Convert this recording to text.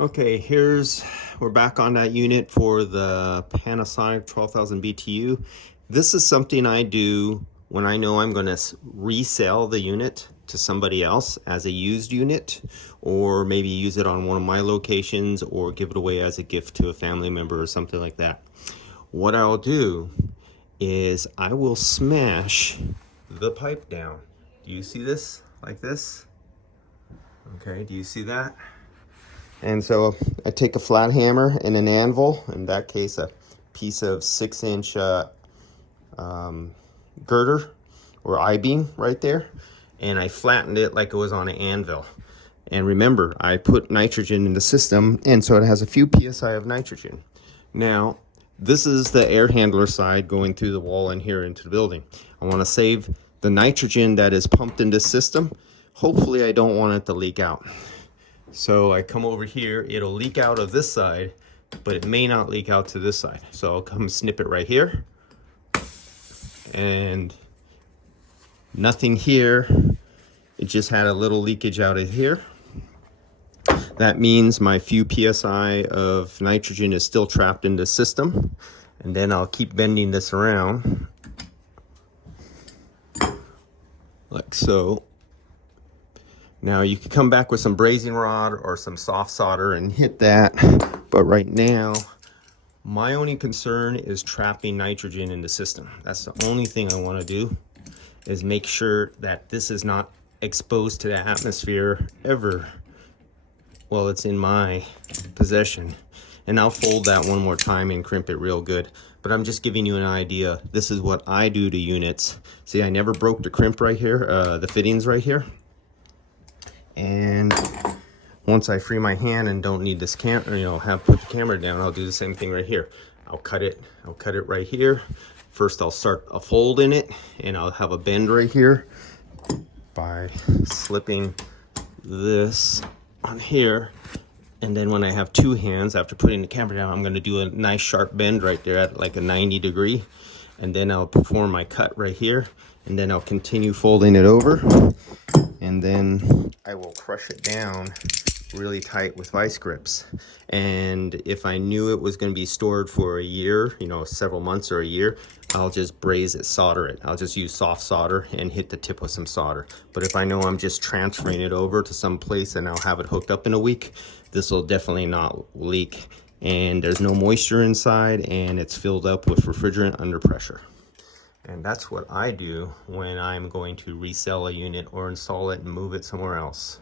Okay, we're back on that unit for the Panasonic 12,000 BTU. This is something I do when I know I'm going to resell the unit to somebody else as a used unit, or maybe use it on one of my locations or give it away as a gift to a family member or something like that. What I'll do is I will smash the pipe down. Do you see this? Like this? Okay, do you see that? And so I take a flat hammer and an anvil, in that case a piece of 6-inch girder or I-beam right there, and I flattened it like it was on an anvil. And remember, I put nitrogen in the system, and so it has a few psi of nitrogen. Now, this is the air handler side going through the wall and here into the building. I want to save the nitrogen that is pumped in this system. Hopefully I don't want it to leak out. So I come over here, it'll leak out of this side, but it may not leak out to this side. So I'll come snip it right here. And nothing here. It just had a little leakage out of here. That means my few psi of nitrogen is still trapped in the system. And then I'll keep bending this around like so. Now you could come back with some brazing rod or some soft solder and hit that, but right now my only concern is trapping nitrogen in the system. That's the only thing I want to do, is make sure that this is not exposed to the atmosphere ever while it's in my possession. And I'll fold that one more time and crimp it real good, but I'm just giving you an idea. This is what I do to units. See, I never broke the crimp right here, the fittings right here. And once I free my hand and don't need this camera, put the camera down, I'll do the same thing right here. I'll cut it right here. First I'll start a fold in it, and I'll have a bend right here by slipping this on here. And then when I have two hands, after putting the camera down, I'm going to do a nice sharp bend right there at like a 90 degree. And then I'll perform my cut right here, and then I'll continue folding it over. And then I will crush it down really tight with vice grips. And if I knew it was going to be stored for a year, several months or a year, I'll just braze it, solder it. I'll just use soft solder and hit the tip with some solder. But if I know I'm just transferring it over to some place and I'll have it hooked up in a week, this will definitely not leak. And there's no moisture inside, and it's filled up with refrigerant under pressure. And that's what I do when I'm going to resell a unit or install it and move it somewhere else.